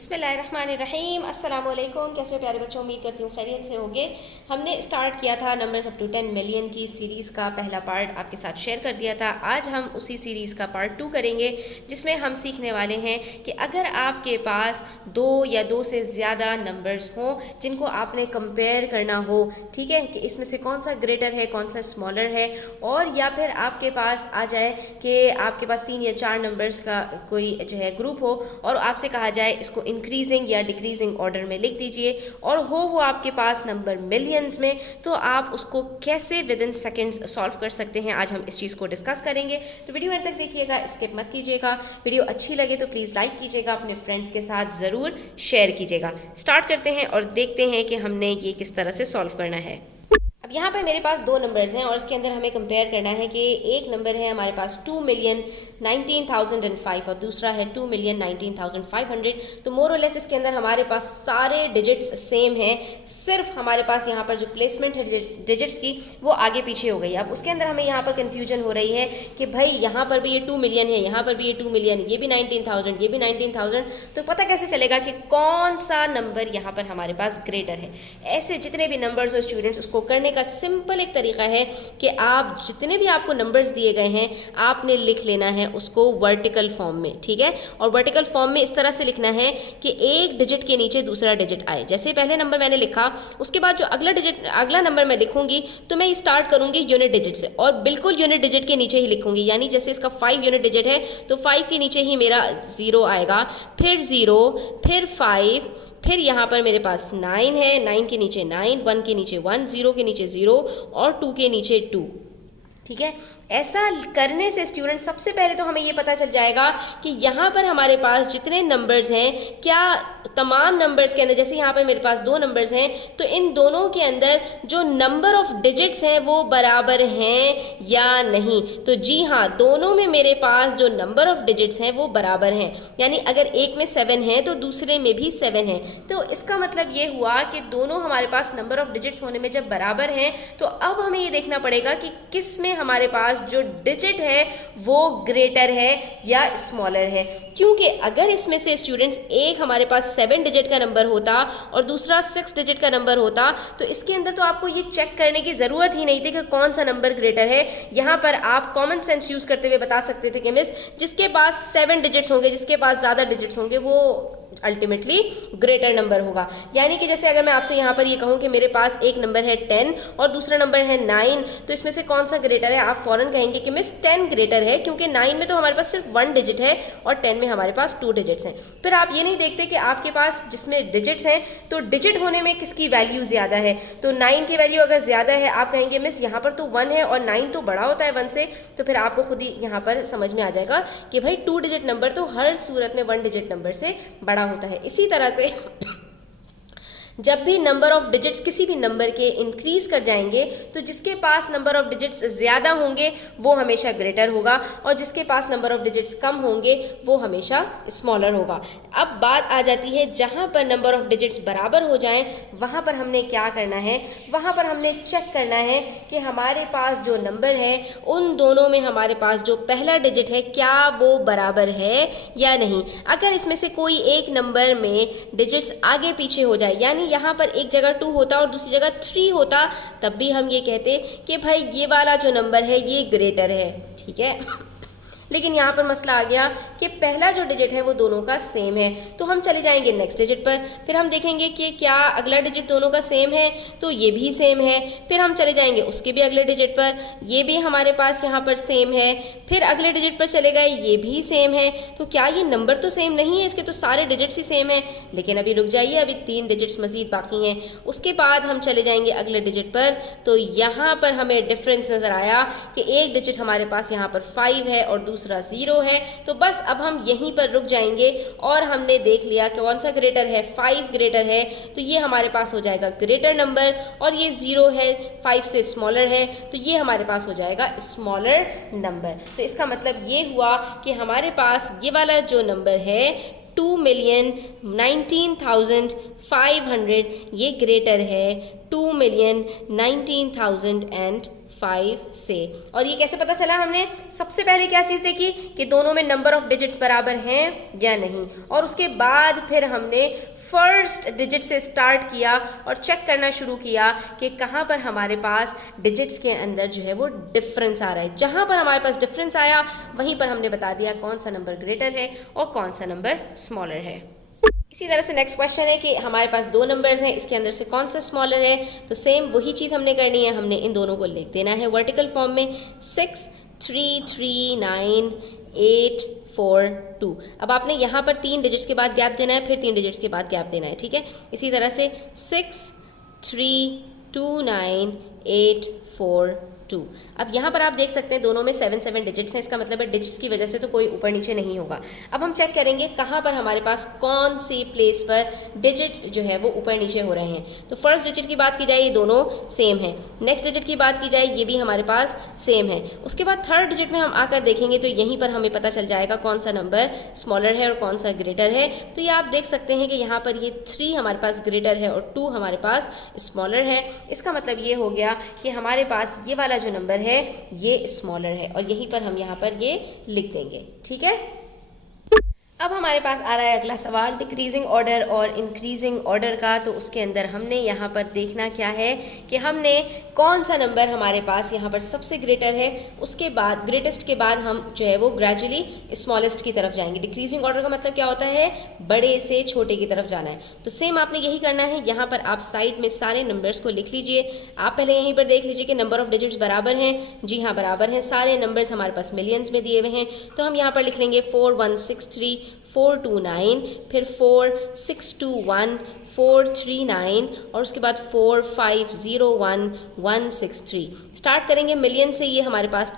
बिस्मिल्लाहिर्रहमानिर्रहीम अस्सलाम वालेकुम। कैसे हो प्यारे बच्चों, उम्मीद करती हूँ खैरियत से होंगे। हमने स्टार्ट किया था नंबर्स अप टू 10 मिलियन की सीरीज़ का पहला पार्ट आपके साथ शेयर कर दिया था। आज हम उसी सीरीज़ का पार्ट 2 करेंगे, जिसमें हम सीखने वाले हैं कि अगर आपके पास दो या दो से ज़्यादा नंबर्स हों जिनको आपने कंपेयर करना हो, ठीक है, कि इसमें से कौन सा ग्रेटर है कौन सा स्मॉलर है, और या फिर आपके पास आ जाए कि आपके पास 3 या 4 नंबर्स का कोई जो है ग्रुप हो और आपसे कहा जाए इसको इंक्रीजिंग या डिक्रीजिंग ऑर्डर में लिख दीजिए, और हो आपके पास नंबर मिलियंस में, तो आप उसको कैसे विद इन सेकेंड्स सॉल्व कर सकते हैं। आज हम इस चीज़ को डिस्कस करेंगे, तो वीडियो एंड तक देखिएगा, स्किप मत कीजिएगा। वीडियो अच्छी लगे तो प्लीज़ लाइक कीजिएगा, अपने फ्रेंड्स के साथ ज़रूर शेयर कीजिएगा। स्टार्ट करते हैं और देखते हैं कि हमने ये किस तरह से सॉल्व करना है। अब यहाँ पर मेरे पास दो नंबर्स हैं और इसके अंदर हमें कंपेयर करना है कि एक नंबर है हमारे पास 2,19,005 और दूसरा है 2,19,500। तो मोर और लेस इसके अंदर हमारे पास सारे डिजिट्स सेम हैं, सिर्फ हमारे पास यहाँ पर जो प्लेसमेंट है डिजिट्स की वो आगे पीछे हो गई। अब उसके अंदर हमें यहाँ पर कन्फ्यूजन हो रही है कि भाई यहाँ पर भी ये 2 मिलियन है, यहाँ पर भी ये 2 मिलियन, ये भी 19,000, ये भी 19,000, तो पता कैसे चलेगा कि कौन सा नंबर यहाँ पर हमारे पास ग्रेटर है। ऐसे जितने भी नंबर्स हो स्टूडेंट्स, उसको करने का सिंपल एक तरीका है कि आप जितने भी आपको नंबर्स दिए गए हैं आपने लिख लेना है उसको वर्टिकल फॉर्म में, ठीक है। और वर्टिकल फॉर्म में इस तरह से लिखना है कि एक डिजिट के नीचे दूसरा डिजिट आए। जैसे पहले नंबर मैंने लिखा, उसके बाद जो अगला नंबर मैं लिखूंगी तो मैं स्टार्ट करूंगी यूनिट डिजिट से और बिल्कुल यूनिट डिजिट के नीचे ही लिखूंगी। यानी जैसे इसका 5 यूनिट डिजिट है तो 5 के नीचे ही मेरा 0 आएगा, फिर 0, फिर 5, फिर यहाँ पर मेरे पास 9 है, 9 के नीचे 9, 1 के नीचे 1, 0 के नीचे 0 और 2 के नीचे 2, ठीक है। ऐसा करने से स्टूडेंट सबसे पहले तो हमें ये पता चल जाएगा कि यहाँ पर हमारे पास जितने नंबर्स हैं, क्या तमाम नंबर्स के अंदर, जैसे यहाँ पर मेरे पास दो नंबर्स हैं तो इन दोनों के अंदर जो नंबर ऑफ डिजिट्स हैं वो बराबर हैं या नहीं। तो जी हाँ, दोनों में मेरे पास जो नंबर ऑफ डिजिट्स हैं वो बराबर हैं। यानी अगर एक में 7 है तो दूसरे में भी 7 है। तो इसका मतलब ये हुआ कि दोनों हमारे पास नंबर ऑफ डिजिट्स होने में जब बराबर हैं तो अब हमें ये देखना पड़ेगा कि किस में हमारे पास जो डिजिट है वो ग्रेटर है या स्मॉलर है। क्योंकि अगर इसमें से स्टूडेंट्स एक हमारे पास 7 डिजिट का नंबर होता और दूसरा 6 डिजिट का नंबर होता तो इसके अंदर तो आपको ये चेक करने की ज़रूरत ही नहीं थी कि कौन सा नंबर ग्रेटर है। यहाँ पर आप कॉमन सेंस यूज़ करते हुए बता सकते थे कि मिस जिसके पास 7 डिजिट्स होंगे, जिसके पास ज़्यादा डिजिट्स होंगे, वो अल्टीमेटली ग्रेटर नंबर होगा। यानी कि जैसे अगर मैं आपसे यहाँ पर ये कहूँ कि मेरे पास एक नंबर है 10 और दूसरा नंबर है 9, तो इसमें से कौन सा ग्रेटर है, आप फ़ौरन कहेंगे कि मिस 10 ग्रेटर है, क्योंकि 9 में तो हमारे पास सिर्फ 1 डिजिट है और 10 में हमारे पास 2 डिजिट्स हैं। फिर आप ये नहीं देखते कि आपके पास जिसमें डिजिट्स हैं तो डिजिट होने में किसकी वैल्यू ज़्यादा है। तो 9 की वैल्यू अगर ज़्यादा है, आप कहेंगे मिस यहाँ पर तो 1 है और 9 तो बड़ा होता है 1 से, तो फिर आपको खुद ही यहाँ पर समझ में आ जाएगा कि भाई 2 डिजिट नंबर तो हर सूरत में 1 डिजिट नंबर से बड़ा होता है। इसी तरह से जब भी नंबर ऑफ डिजिट्स किसी भी नंबर के इंक्रीज कर जाएंगे तो जिसके पास नंबर ऑफ डिजिट्स ज़्यादा होंगे वो हमेशा ग्रेटर होगा और जिसके पास नंबर ऑफ डिजिट्स कम होंगे वो हमेशा स्मॉलर होगा। अब बात आ जाती है जहाँ पर नंबर ऑफ डिजिट्स बराबर हो जाएं, वहाँ पर हमने क्या करना है, वहाँ पर हमने चेक करना है कि हमारे पास जो नंबर है उन दोनों में हमारे पास जो पहला डिजिट है क्या वो बराबर है या नहीं। अगर इसमें से कोई एक नंबर में डिजिट्स आगे पीछे हो जाए, यानी यहाँ पर एक जगह 2 होता और दूसरी जगह 3 होता, तब भी हम ये कहते कि भाई ये वाला जो नंबर है ये ग्रेटर है, ठीक है। लेकिन यहाँ पर मसला आ गया कि पहला जो डिजिट है वो दोनों का सेम है, तो हम चले जाएंगे नेक्स्ट डिजिट पर, फिर हम देखेंगे कि क्या अगला डिजिट दोनों का सेम है, तो ये भी सेम है। फिर हम चले जाएंगे उसके भी अगले डिजिट पर, ये भी हमारे पास यहाँ पर सेम है। फिर अगले डिजिट पर चले गए, ये भी सेम है। तो क्या ये नंबर तो सेम नहीं है, इसके तो सारे डिजिट्स ही सेम है। लेकिन अभी रुक जाइए, अभी 3 डिजिट्स मजीद बाकी हैं। उसके बाद हम चले जाएंगे अगले डिजिट पर, तो यहाँ पर हमें डिफरेंस नज़र आया कि एक डिजिट हमारे पास यहाँ पर 5 है और दूसरा 0 है। तो बस अब हम यहीं पर रुक जाएंगे और हमने देख लिया कि कौन सा ग्रेटर है, 5 ग्रेटर है, तो ये हमारे पास हो जाएगा ग्रेटर नंबर, और ये 0 है, 5 से स्मॉलर है, तो ये हमारे पास हो जाएगा स्मॉलर नंबर। तो इसका मतलब ये हुआ कि हमारे पास ये वाला जो नंबर है 2,19,500 ये ग्रेटर है 2,19,500 5 से। और ये कैसे पता चला? हमने सबसे पहले क्या चीज़ देखी कि दोनों में नंबर ऑफ डिजिट्स बराबर हैं या नहीं, और उसके बाद फिर हमने फर्स्ट डिजिट से स्टार्ट किया और चेक करना शुरू किया कि कहाँ पर हमारे पास डिजिट्स के अंदर जो है वो डिफरेंस आ रहा है। जहाँ पर हमारे पास डिफरेंस आया वहीं पर हमने बता दिया कौन सा नंबर ग्रेटर है और कौन सा नंबर स्मॉलर है। इसी तरह से नेक्स्ट क्वेश्चन है कि हमारे पास दो नंबर्स हैं, इसके अंदर से कौन सा स्मॉलर है? तो सेम वही चीज़ हमने करनी है, हमने इन दोनों को लिख देना है वर्टिकल फॉर्म में 6 3 3 9 8 4 2। अब आपने यहाँ पर 3 डिजिट्स के बाद गैप देना है, फिर 3 डिजिट्स के बाद गैप देना है, ठीक है। इसी तरह से 6 3 2 9 8 4 2। अब यहाँ पर आप देख सकते हैं दोनों में 7 7 डिजिट्स हैं, इसका मतलब है डिजिट्स की वजह से तो कोई ऊपर नीचे नहीं होगा। अब हम चेक करेंगे कहाँ पर हमारे पास कौन सी प्लेस पर डिजिट जो है वो ऊपर नीचे हो रहे हैं। तो फर्स्ट डिजिट की बात की जाए ये दोनों सेम है, नेक्स्ट डिजिट की बात की जाए ये भी हमारे पास सेम है। उसके बाद थर्ड डिजिट में हम आकर देखेंगे तो यहीं पर हमें पता चल जाएगा कौन सा नंबर स्मॉलर है और कौन सा ग्रेटर है। तो ये आप देख सकते हैं कि यहाँ पर ये 3 हमारे पास ग्रेटर है और 2 हमारे पास स्मॉलर है। इसका मतलब ये हो गया कि हमारे पास ये वाला जो नंबर है ये स्मॉलर है और यहीं पर हम यहाँ पर ये लिख देंगे, ठीक है। अब हमारे पास आ रहा है अगला सवाल डिक्रीजिंग ऑर्डर और इंक्रीजिंग ऑर्डर का। तो उसके अंदर हमने यहाँ पर देखना क्या है कि हमने कौन सा नंबर हमारे पास यहाँ पर सबसे ग्रेटर है, उसके बाद ग्रेटेस्ट के बाद हम जो है वो ग्रेजुअली स्मॉलेस्ट की तरफ जाएंगे। डिक्रीजिंग ऑर्डर का मतलब क्या होता है? बड़े से छोटे की तरफ जाना है। तो सेम आपने यही करना है, यहाँ पर आप साइड में सारे नंबर्स को लिख लीजिए। आप पहले यहीं पर देख लीजिए कि नंबर ऑफ डिजिट्स बराबर हैं। जी हाँ, बराबर हैं, सारे नंबर्स हमारे पास मिलियंस में दिए हुए हैं। तो हम यहाँ पर लिख लेंगे 4163 429, फिर 4621 439 और उसके बाद 4501 163। स्टार्ट करेंगे मिलियन से, ये हमारे पास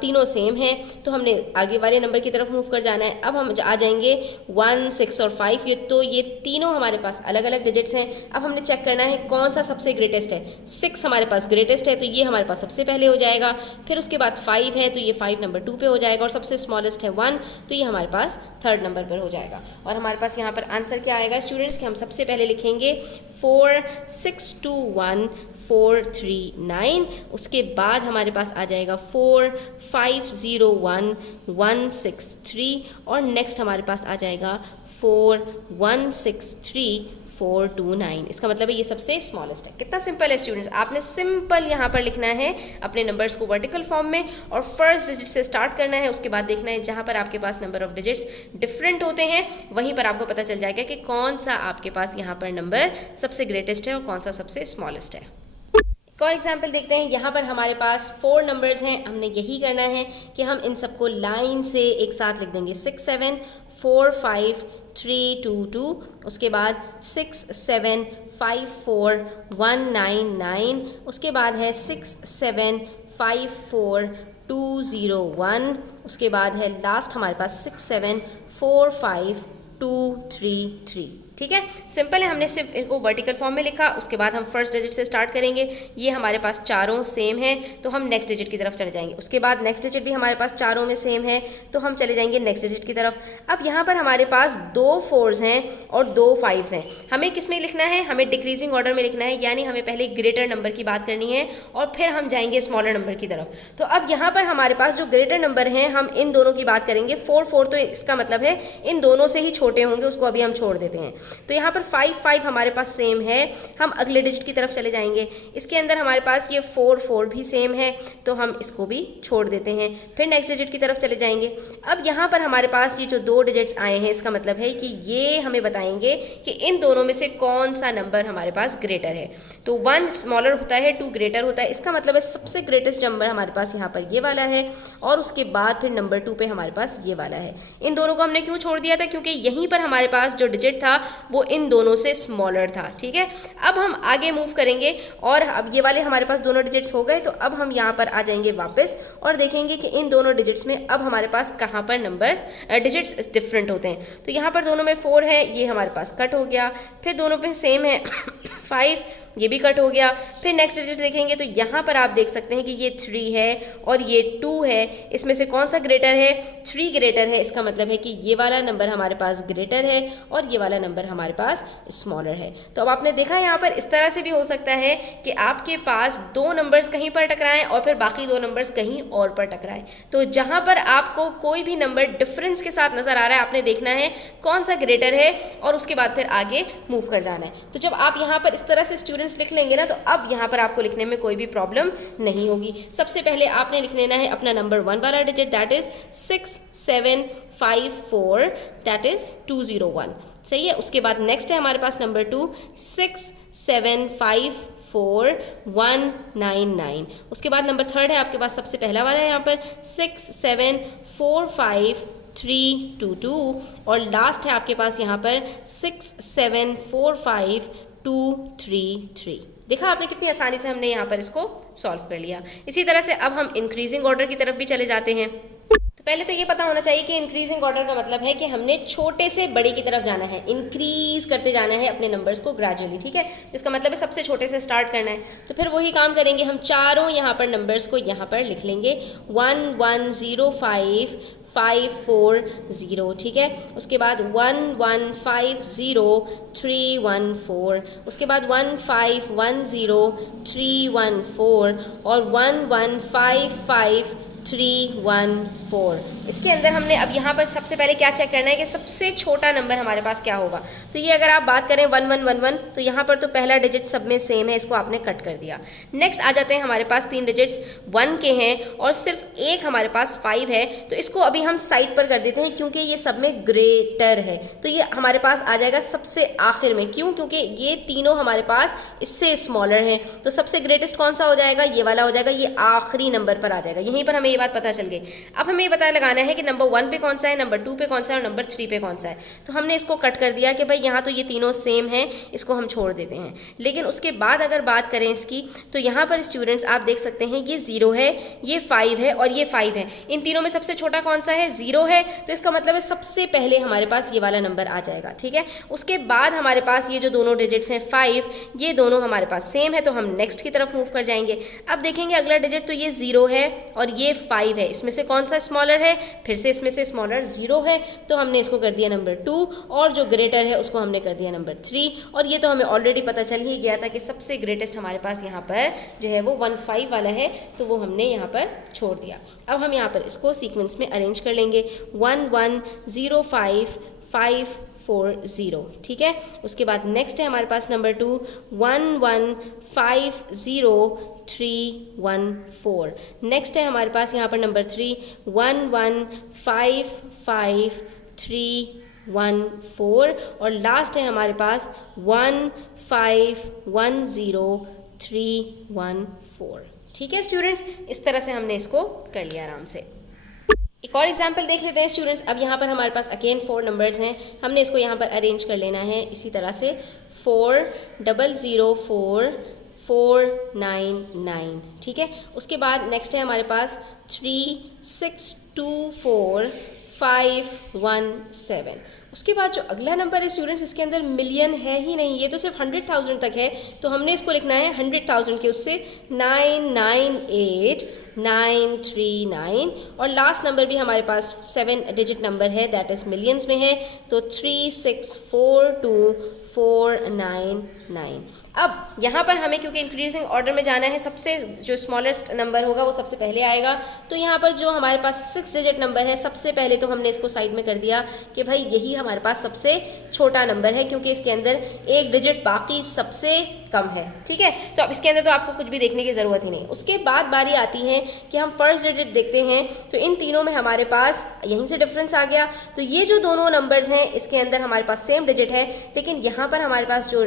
तीनों सेम हैं तो हमने आगे वाले नंबर की तरफ मूव कर जाना है। अब हम आ जाएंगे 1 6 और 5, ये तीनों हमारे पास अलग अलग डिजिट्स हैं। अब हमने चेक करना है कौन सा सबसे ग्रेटेस्ट है। 6 हमारे पास ग्रेटेस्ट है तो ये हमारे पास सबसे पहले हो जाएगा, फिर उसके बाद 5 है तो ये 5 नंबर 2 पे हो जाएगा और सबसे स्मॉलेस्ट है 1 तो ये हमारे पास थर्ड नंबर पर हो जाएगा। और हमारे पास यहाँ पर आंसर क्या आएगा स्टूडेंट्स कि हम सबसे पहले लिखेंगे 4621 439, उसके बाद हमारे पास आ जाएगा 4501 163 और नेक्स्ट हमारे पास आ जाएगा 4163 429। इसका मतलब है ये सबसे स्मॉलेस्ट है। कितना सिंपल है स्टूडेंट्स, आपने सिंपल यहाँ पर लिखना है अपने नंबर्स को वर्टिकल फॉर्म में और फर्स्ट डिजिट से स्टार्ट करना है। उसके बाद देखना है जहाँ पर आपके पास नंबर ऑफ डिजिट्स डिफरेंट होते हैं वहीं पर आपको पता चल जाएगा कि कौन सा आपके पास यहाँ पर नंबर सबसे ग्रेटेस्ट है और कौन सा सबसे स्मॉलेस्ट है। एक और एग्जाम्पल देखते हैं। यहाँ पर हमारे पास 4 नंबर्स हैं, हमने यही करना है कि हम इन सबको लाइन से एक साथ लिख देंगे 6 7 4 5 3 2 2, उसके बाद 6 7 5 4 1 9 9, उसके बाद है 6 7 5 4 2 0 1, उसके बाद है लास्ट हमारे पास 6 7 4 5 2 3 3। ठीक है, सिंपल है, हमने सिर्फ इनको वर्टिकल फॉर्म में लिखा। उसके बाद हम फर्स्ट डिजिट से स्टार्ट करेंगे, ये हमारे पास चारों सेम है तो हम नेक्स्ट डिजिट की तरफ चले जाएंगे। उसके बाद नेक्स्ट डिजिट भी हमारे पास चारों में सेम है तो हम चले जाएंगे नेक्स्ट डिजिट की तरफ। अब यहाँ पर हमारे पास 2 4s हैं और 2 5s हैं। हमें किस में लिखना है? हमें डिक्रीजिंग ऑर्डर में लिखना है, यानी हमें पहले ग्रेटर नंबर की बात करनी है और फिर हम जाएंगे स्मॉलर नंबर की तरफ। तो अब यहाँ पर हमारे पास जो ग्रेटर नंबर हैं हम इन दोनों की बात करेंगे। 4 4 तो इसका मतलब है इन दोनों से ही छोटे होंगे, उसको अभी हम छोड़ देते हैं। तो यहाँ पर 5 5 हमारे पास सेम है, हम अगले डिजिट की तरफ चले जाएंगे। इसके अंदर हमारे पास ये 4 4 भी सेम है तो हम इसको भी छोड़ देते हैं, फिर नेक्स्ट डिजिट की तरफ चले जाएंगे। अब यहाँ पर हमारे पास ये जो 2 डिजिट्स आए हैं इसका मतलब है कि ये हमें बताएंगे कि इन दोनों में से कौन सा नंबर हमारे पास ग्रेटर है। तो 1 स्मॉलर होता है, 2 ग्रेटर होता है। इसका मतलब है सबसे ग्रेटेस्ट नंबर हमारे पास यहाँ पर ये वाला है और उसके बाद फिर नंबर 2 पे हमारे पास ये वाला है। इन दोनों को हमने क्यों छोड़ दिया था? क्योंकि यहीं पर हमारे पास जो डिजिट था वो इन दोनों से स्मॉलर था। ठीक है, अब हम आगे मूव करेंगे और अब ये वाले हमारे पास दोनों डिजिट्स हो गए तो अब हम यहाँ पर आ जाएंगे वापस और देखेंगे कि इन दोनों डिजिट्स में अब हमारे पास कहाँ पर नंबर डिजिट्स डिफरेंट होते हैं। तो यहाँ पर दोनों में 4 है, ये हमारे पास कट हो गया। फिर दोनों पे सेम है 5 ये भी कट हो गया। फिर नेक्स्ट डिजिट देखेंगे तो यहाँ पर आप देख सकते हैं कि ये 3 है और ये 2 है, इसमें से कौन सा ग्रेटर है? 3 ग्रेटर है। इसका मतलब है कि ये वाला नंबर हमारे पास ग्रेटर है और ये वाला नंबर हमारे पास स्मॉलर है। तो अब आपने देखा यहाँ पर इस तरह से भी हो सकता है कि आपके पास दो नंबर्स कहीं पर टकराएं और फिर बाकी दो नंबर्स कहीं और पर टकराएं। तो जहाँ पर आपको कोई भी नंबर डिफरेंस के साथ नजर आ रहा है, आपने देखना है कौन सा ग्रेटर है और उसके बाद फिर आगे मूव कर जाना है। तो जब आप यहाँ पर इस तरह से स्टूडेंट्स लिख लेंगे ना, तो अब यहाँ पर आपको लिखने में कोई भी प्रॉब्लम नहीं होगी। सबसे पहले आपने लिख लेना है अपना नंबर 1 वाला digit, that is 6754, that is 201। सही है। उसके बाद नेक्स्ट है हमारे पास नंबर 2 6754199। उसके बाद नंबर 3 है आपके पास, सबसे पहला वाला है यहाँ पर 6745322 और लास्ट है आपके पास यहाँ पर 6745233। देखा आपने कितनी आसानी से हमने यहाँ पर इसको सॉल्व कर लिया। इसी तरह से अब हम इंक्रीजिंग ऑर्डर की तरफ भी चले जाते हैं। तो पहले तो ये पता होना चाहिए कि इंक्रीजिंग ऑर्डर का मतलब है कि हमने छोटे से बड़े की तरफ जाना है, इंक्रीज करते जाना है अपने नंबर्स को ग्रेजुअली, ठीक है। इसका मतलब है सबसे छोटे से स्टार्ट करना है। तो फिर वही काम करेंगे, हम चारों यहाँ पर नंबर्स को यहाँ पर लिख लेंगे 110554, ठीक है। उसके बाद 1150314, उसके बाद 1510314 और 1155314। इसके अंदर हमने अब यहाँ पर सबसे पहले क्या चेक करना है कि सबसे छोटा नंबर हमारे पास क्या होगा। तो ये अगर आप बात करें 1111, तो यहाँ पर तो पहला डिजिट सब में सेम है, इसको आपने कट कर दिया। नेक्स्ट आ जाते हैं, हमारे पास 3 डिजिट्स 1 के हैं और सिर्फ एक हमारे पास 5 है, तो इसको अभी हम साइड पर कर देते हैं क्योंकि ये सब में ग्रेटर है। तो ये हमारे पास आ जाएगा सबसे आखिर में। क्यों? क्योंकि ये तीनों हमारे पास इससे स्मॉलर हैं। तो सबसे ग्रेटेस्ट कौन सा हो जाएगा? ये वाला हो जाएगा, ये आखिरी नंबर पर आ जाएगा। यहीं पर हमें ये बात पता चल गई। अब हमें ये पता लगाना है कि नंबर 1 पे कौन सा है, नंबर 2 पे कौन सा है और नंबर 3 पे कौन सा है। तो हमने इसको कट कर दिया कि भाई यहाँ तो ये तीनों सेम हैं, इसको हम छोड़ देते हैं। लेकिन उसके बाद अगर बात करें इसकी, तो यहाँ पर स्टूडेंट्स आप देख सकते हैं ये 0 है, ये 5 है और ये 5 है। इन तीनों में सबसे छोटा कौन सा है? 0 है। तो इसका मतलब है सबसे पहले हमारे पास ये वाला नंबर आ जाएगा, ठीक है। उसके बाद हमारे पास ये जो दोनों डिजिट्स हैं 5, ये दोनों हमारे पास सेम है, तो हम नेक्स्ट की तरफ मूव कर जाएंगे। अब देखेंगे अगला डिजिट, तो ये 0 है और ये 5 है। इसमें से कौन सा स्मॉलर है? फिर से इसमें से स्मॉलर 0 है, तो हमने इसको कर दिया नंबर 2 और जो ग्रेटर है उसको हमने कर दिया नंबर 3। और ये तो हमें ऑलरेडी पता चल ही गया था कि सबसे ग्रेटेस्ट हमारे पास यहाँ पर जो है वो 15 वाला है, तो वो हमने यहाँ पर छोड़ दिया। अब हम यहाँ पर इसको सीक्वेंस में अरेंज कर लेंगे 1105540, ठीक है। उसके बाद नेक्स्ट है हमारे पास नंबर 2 1150314। नेक्स्ट है हमारे पास यहाँ पर नंबर 3 1155314 और लास्ट है हमारे पास 1510314, ठीक है स्टूडेंट्स। इस तरह से हमने इसको कर लिया आराम से। एक और एग्जाम्पल देख लेते हैं स्टूडेंट्स। अब यहाँ पर हमारे पास अगेन 4 नंबर्स हैं, हमने इसको यहाँ पर अरेंज कर लेना है इसी तरह से 40044999, ठीक है। उसके बाद नेक्स्ट है हमारे पास 3624517। उसके बाद जो अगला नंबर है स्टूडेंट्स, इसके अंदर मिलियन है ही नहीं, ये तो सिर्फ 100,000 तक है, तो हमने इसको लिखना है 100,000 के उससे 998939 और लास्ट नंबर भी हमारे पास 7 डिजिट नंबर है, दैट इज़ मिलियंस में है, तो 3642499। अब यहाँ पर हमें क्योंकि इंक्रीजिंग ऑर्डर में जाना है, सबसे जो स्मॉलेस्ट नंबर होगा वो सबसे पहले आएगा। तो यहाँ पर जो हमारे पास 6 डिजिट नंबर है, सबसे पहले तो हमने इसको साइड में कर दिया कि भाई यही हमारे पास सबसे छोटा नंबर है क्योंकि इसके अंदर एक डिजिट बाकी सबसे कम है, ठीक है। तो अब इसके अंदर तो आपको कुछ भी देखने की ज़रूरत ही नहीं। उसके बाद बारी आती है कि हम फर्स्ट डिजिट देखते हैं, तो इन तीनों में हमारे पास यहीं से डिफरेंस आ गया। तो ये जो दोनों नंबर्स हैं इसके अंदर हमारे पास सेम डिजिट है, लेकिन यहाँ पर हमारे पास जो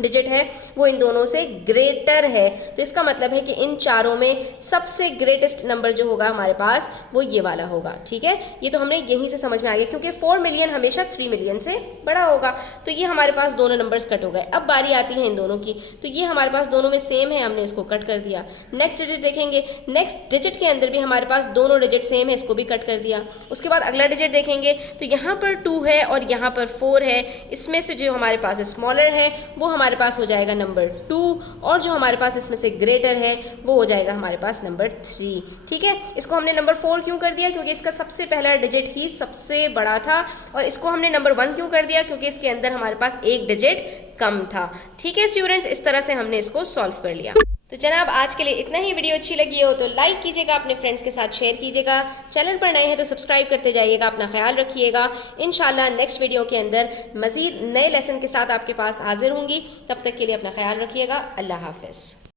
डिजिट है वो इन दोनों से ग्रेटर है। तो इसका मतलब है कि इन चारों में सबसे ग्रेटेस्ट नंबर जो होगा हमारे पास वो ये वाला होगा, ठीक है। ये तो हमने यहीं से समझ में आ गया क्योंकि 4 मिलियन हमेशा 3 मिलियन से बड़ा होगा। तो ये हमारे पास दोनों नंबर्स कट हो गए। अब बारी आती है इन दोनों की, तो ये हमारे पास दोनों में सेम है, हमने इसको कट कर दिया। नेक्स्ट डिजिट देखेंगे, नेक्स्ट डिजिट के अंदर भी हमारे पास दोनों डिजिट सेम है, इसको भी कट कर दिया। उसके बाद अगला डिजिट देखेंगे तो यहाँ पर 2 है और यहाँ पर 4 है, इसमें से जो हमारे पास स्मॉलर है वो हमारे हमारे पास हो जाएगा नंबर 2 और जो हमारे पास इसमें से ग्रेटर है वो हो जाएगा हमारे पास नंबर 3। ठीक है, इसको हमने नंबर 4 क्यों कर दिया? क्योंकि इसका सबसे पहला डिजिट ही सबसे बड़ा था। और इसको हमने नंबर 1 क्यों कर दिया? क्योंकि इसके अंदर हमारे पास एक डिजिट कम था। ठीक है स्टूडेंट्स, इस तरह से हमने इसको सॉल्व कर लिया। तो जनाब आज के लिए इतना ही। वीडियो अच्छी लगी हो तो लाइक कीजिएगा, अपने फ्रेंड्स के साथ शेयर कीजिएगा, चैनल पर नए हैं तो सब्सक्राइब करते जाइएगा। अपना ख्याल रखिएगा। इंशाल्लाह नेक्स्ट वीडियो के अंदर मज़ीद नए लेसन के साथ आपके पास हाजिर होंगी। तब तक के लिए अपना ख्याल रखिएगा। अल्लाह हाफ़िज़।